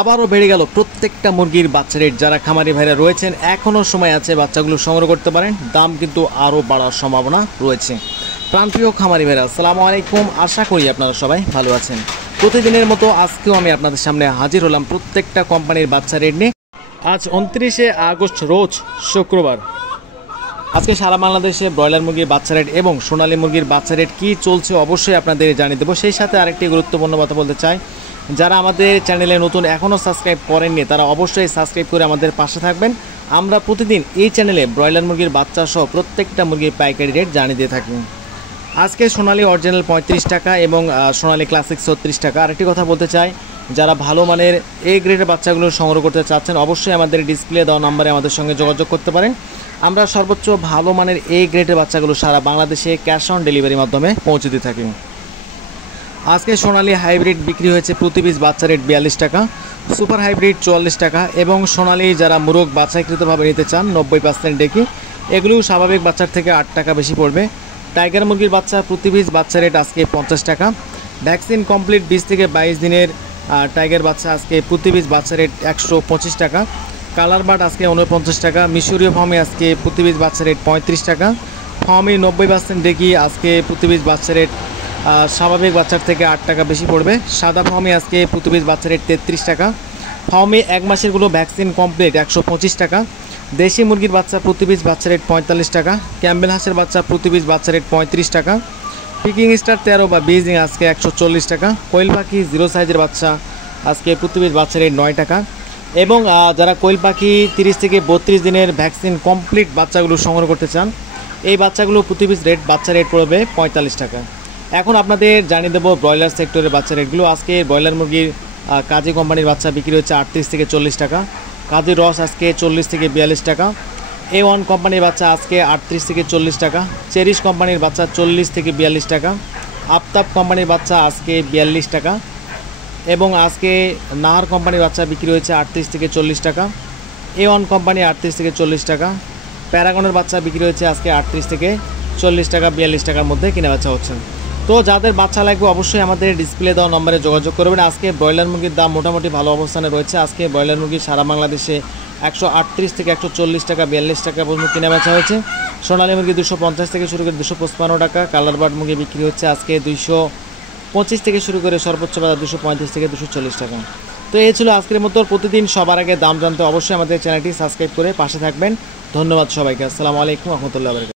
আবারও বেড়ে গেল প্রত্যেকটা মুরগির বাচ্চা রেট। যারা খামারি ভাইরা রয়েছেন এখনও সময় আছে, বাচ্চাগুলো সংগ্রহ করতে পারেন, দাম কিন্তু আরও বাড়ার সম্ভাবনা রয়েছে। প্রাণপ্রিয় খামারি ভাইরা আসসালামু আলাইকুম, আশা করি আপনারা সবাই ভালো আছেন। প্রতিদিনের মতো আজকেও আমি আপনাদের সামনে হাজির হলাম প্রত্যেকটা কোম্পানির বাচ্চা রেট নিয়ে। আজ 29শে আগস্ট রোজ শুক্রবার। আজকে সারা বাংলাদেশে ব্রয়লার মুরগির বাচ্চা রেট এবং সোনালী মুরগির বাচ্চা রেট কী চলছে অবশ্যই আপনাদের জানিয়ে দেবো। সেই সাথে আরেকটি গুরুত্বপূর্ণ কথা বলতে চাই, যারা আমাদের চ্যানেলে নতুন এখনও সাবস্ক্রাইব করেননি তারা অবশ্যই সাবস্ক্রাইব করে আমাদের পাশে থাকবেন। আমরা প্রতিদিন এই চ্যানেলে ব্রয়লার মুরগির বাচ্চা সহ প্রত্যেকটা মুরগির পাইকারি রেট জানিয়ে দিয়ে থাকি। আজকে সোনালী অরিজিনাল 35 টাকা এবং সোনালী ক্লাসিক 36 টাকা। আরেকটি কথা বলতে চাই, যারা ভালো মানের এ গ্রেডের বাচ্চাগুলো সংগ্রহ করতে চাচ্ছেন অবশ্যই আমাদের ডিসপ্লে দেওয়া নাম্বারে আমাদের সঙ্গে যোগাযোগ করতে পারেন। আমরা সর্বোচ্চ ভালো মানের এ গ্রেডের বাচ্চাগুলো সারা বাংলাদেশে ক্যাশ অন ডেলিভারির মাধ্যমে পৌঁছে দিয়ে থাকি। আজকে সোনালী হাইব্রিড বিক্রি হয়েছে প্রতি পিস বাচ্চা রেট 42 টাকা, সুপার হাইব্রিড 44 টাকা এবং সোনালী যারা মুরগ বাছাইকৃতভাবে নিতে চান 90% ডেকি, এগুলোও স্বাভাবিক বাচ্চার থেকে 8 টাকা বেশি পড়বে। টাইগার মুরগির বাচ্চা প্রতি পিস বাচ্চা রেট আজকে 50 টাকা। ভ্যাকসিন কমপ্লিট 20 থেকে 22 দিনের টাইগার বাচ্চা আজকে প্রতি পিস বাচ্চা রেট 125 টাকা। কালার বাট আজকে 49 টাকা। মিশরীয় ফার্মে আজকে প্রতি পিস বাচ্চা রেট 35 টাকা। ফার্মে 90% ডেকি আজকে প্রতি পিস বাচ্চা রেট স্বাভাবিক বাচ্চার থেকে 8 টাকা বেশি পড়বে। সাদা ফার্মে আজকে প্রতি পিস বাচ্চা রেট 33 টাকা। ফার্মে 1 মাসেরগুলো ভ্যাকসিন কমপ্লিট 125 টাকা। দেশি মুরগির বাচ্চা প্রতি পিস বাচ্চা রেট 45 টাকা। ক্যাম্বেল হাঁসের বাচ্চা প্রতি পিস বাচ্চা রেট 35 টাকা। পিকিং স্টার 13 বা বিজিং আজকে 140 টাকা। কোয়েল পাখি 0 সাইজের বাচ্চা আজকে প্রতি পিস বাচ্চা রেট 9 টাকা। এবং যারা কোয়েল পাখি 30 থেকে 32 দিনের ভ্যাকসিন কমপ্লিট বাচ্চাগুলো সংগ্রহ করতে চান এই বাচ্চাগুলো প্রতি পিস বাচ্চা রেট পড়বে 45 টাকা। এখন আপনাদের জানিয়ে দেবো ব্রয়লার সেক্টরের বাচ্চা রেটগুলো। আজকে ব্রয়লার মুরগির কাজী কোম্পানির বাচ্চা বিক্রি হচ্ছে 38 থেকে 40 টাকা। কাজী রস আজকে 40 থেকে 42 টাকা। A1 কোম্পানির বাচ্চা আজকে 38 থেকে 40 টাকা। চেরিশ কোম্পানির বাচ্চা 40 থেকে 42 টাকা। আফতাব কোম্পানির বাচ্চা আজকে 42 টাকা এবং আজকে নাহার কোম্পানির বাচ্চা বিক্রি হয়েছে 38 থেকে 40 টাকা। A1 কোম্পানি 38 থেকে 40 টাকা। প্যারাগনের বাচ্চা বিক্রি হয়েছে আজকে 38 থেকে 40 টাকা, 42 টাকার মধ্যে কিনে বাচ্চা হচ্ছে। তো যাদের বাচ্চা লাগবে অবশ্যই আমাদের ডিসপ্লে দেওয়া নম্বরে যোগাযোগ করবেন। আজকে ব্রয়লার মুরগির দাম মোটামুটি ভালো অবস্থানে রয়েছে। আজকে ব্রয়লার মুরগি সারা বাংলাদেশে 138 থেকে 140 টাকা, 42 টাকা পর্যন্ত কিনে বেচা হয়েছে। সোনালী মুরগি 250 থেকে শুরু করে 255 টাকা। কালার বার্ড মুরগি বিক্রি হচ্ছে আজকে 225 থেকে শুরু করে সর্বোচ্চ বাজার 235 থেকে 240 টাকা। তো এই ছিল আজকের মতো। প্রতিদিন সবার আগে দাম জানতে অবশ্যই আমাদের চ্যানেলটি সাবস্ক্রাইব করে পাশে থাকবেন। ধন্যবাদ সবাইকে। আসসালামু আলাইকুম ওয়া রাহমাতুল্লাহি ওয়া বারাকাতুহু।